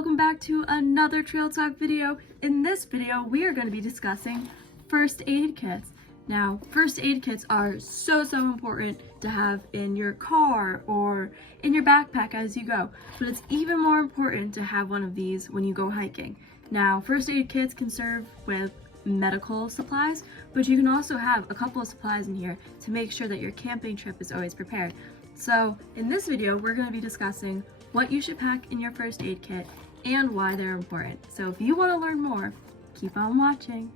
welcome back to another Trail Talk video. In this video, we are going to be discussing first aid kits. Now, first aid kits are so important to have in your car or in your backpack as you go, but it's even more important to have one of these when you go hiking. Now, first aid kits can serve with medical supplies, but you can also have a couple of supplies in here to make sure that your camping trip is always prepared. So, in this video, we're going to be discussing what you should pack in your first aid kit and why they're important. So if you want to learn more, keep on watching.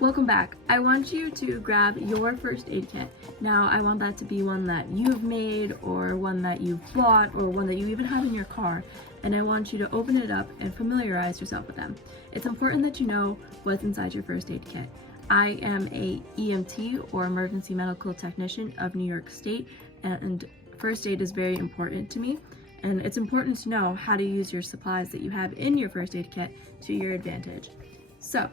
Welcome back. I want you to grab your first aid kit. Now I want that to be one that you've made or one that you've bought or one that you even have in your car, and I want you to open it up and familiarize yourself with them. It's important that you know what's inside your first aid kit. I am a EMT or emergency medical technician of New York State, and first aid is very important to me, and it's important to know how to use your supplies that you have in your first aid kit to your advantage. So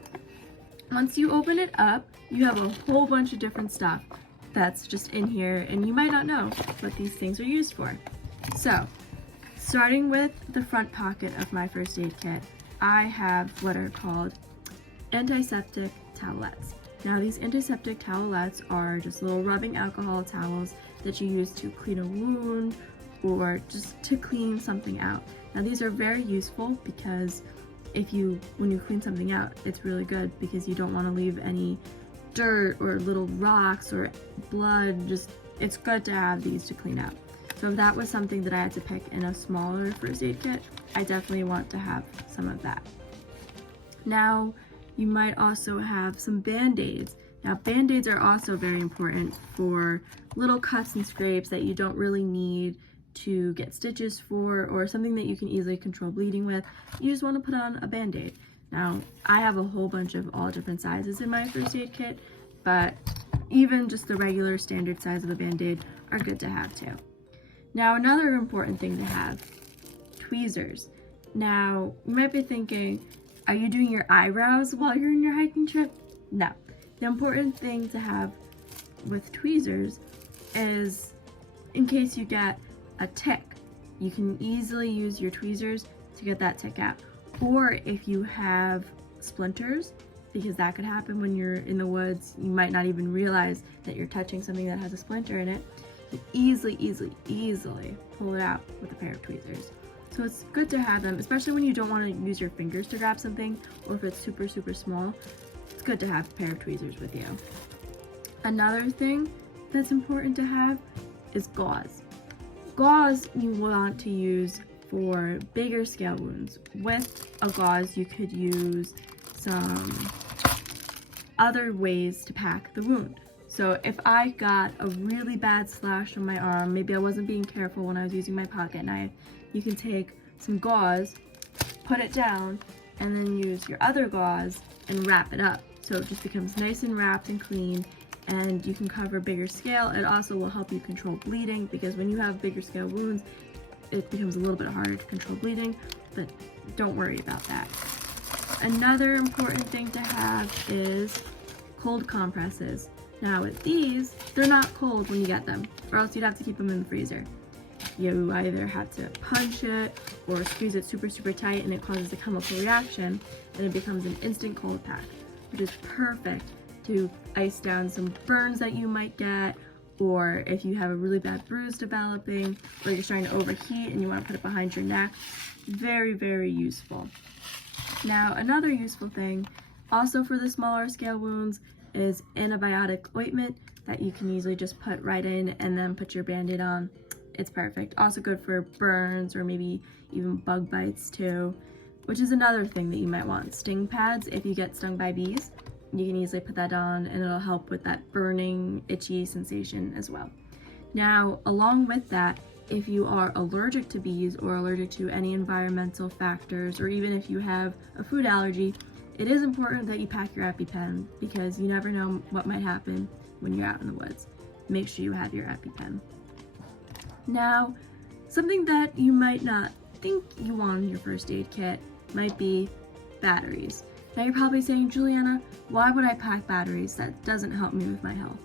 once you open it up, you have a whole bunch of different stuff that's just in here, and you might not know what these things are used for. So starting with the front pocket of my first aid kit, I have what are called antiseptic towelettes. Now these antiseptic towelettes are just little rubbing alcohol towels that you use to clean a wound or just to clean something out. Now these are very useful because when you clean something out, it's really good because you don't want to leave any dirt or little rocks or blood. It's good to have these to clean out. So if that was something that I had to pick in a smaller first aid kit, I definitely want to have some of that. Now you might also have some band-aids. Now band-aids are also very important for little cuts and scrapes that you don't really need to get stitches for, or something that you can easily control bleeding with. You just want to put on a band-aid. Now I have a whole bunch of all different sizes in my first aid kit, but even just the regular standard size of a band-aid are good to have too. Now another important thing to have, tweezers. Now you might be thinking, are you doing your eyebrows while you're in your hiking trip? No. The important thing to have with tweezers is in case you get a tick, you can easily use your tweezers to get that tick out. Or if you have splinters, because that could happen when you're in the woods, you might not even realize that you're touching something that has a splinter in it. You easily pull it out with a pair of tweezers. So it's good to have them, especially when you don't want to use your fingers to grab something, or if it's super small. It's good to have a pair of tweezers with you. Another thing that's important to have is gauze. Gauze you want to use for bigger scale wounds. With a gauze, you could use some other ways to pack the wound. So if I got a really bad slash on my arm, maybe I wasn't being careful when I was using my pocket knife, you can take some gauze, put it down, and then use your other gauze and wrap it up. So it just becomes nice and wrapped and clean, and you can cover bigger scale. It also will help you control bleeding, because when you have bigger scale wounds, it becomes a little bit harder to control bleeding, but don't worry about that. Another important thing to have is cold compresses. Now with these, they're not cold when you get them, or else you'd have to keep them in the freezer. You either have to punch it or squeeze it super tight, and it causes a chemical reaction, and it becomes an instant cold pack, which is perfect to ice down some burns that you might get, or if you have a really bad bruise developing, or you're starting to overheat and you want to put it behind your neck. Very useful. Now another useful thing, also for the smaller scale wounds, is antibiotic ointment that you can usually just put right in and then put your band-aid on. It's perfect. Also good for burns or maybe even bug bites too, which is another thing that you might want. Sting pads, if you get stung by bees, you can easily put that on and it'll help with that burning, itchy sensation as well. Now, along with that, if you are allergic to bees or allergic to any environmental factors, or even if you have a food allergy, it is important that you pack your EpiPen, because you never know what might happen when you're out in the woods. Make sure you have your EpiPen. Now, something that you might not think you want in your first aid kit might be batteries. Now you're probably saying, Juliana, why would I pack batteries? That doesn't help me with my health.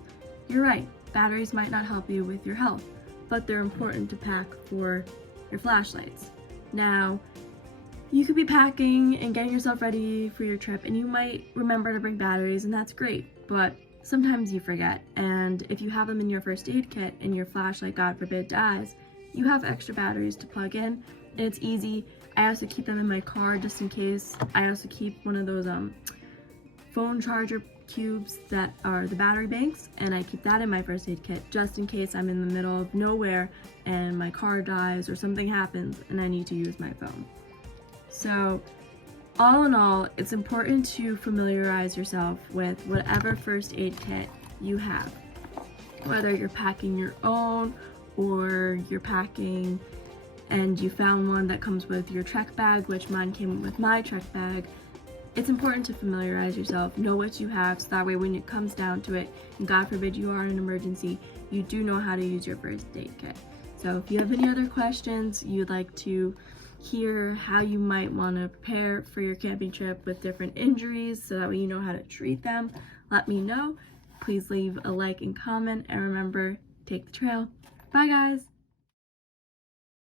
You're right, batteries might not help you with your health, but they're important to pack for your flashlights. Now, you could be packing and getting yourself ready for your trip, and you might remember to bring batteries, and that's great, but sometimes you forget. And if you have them in your first aid kit and your flashlight, God forbid, dies, you have extra batteries to plug in, and it's easy. I also keep them in my car just in case. I also keep one of those phone charger cubes that are the battery banks, and I keep that in my first aid kit just in case I'm in the middle of nowhere and my car dies or something happens and I need to use my phone. So all in all, it's important to familiarize yourself with whatever first aid kit you have. Whether you're packing your own or you're packing and you found one that comes with your Trek bag, which mine came with my Trek bag, it's important to familiarize yourself, know what you have, so that way when it comes down to it, and God forbid you are in an emergency, you do know how to use your first aid kit. So if you have any other questions, you'd like to hear how you might want to prepare for your camping trip with different injuries so that way you know how to treat them, let me know. Please leave a like and comment, and remember, take the trail. Bye guys!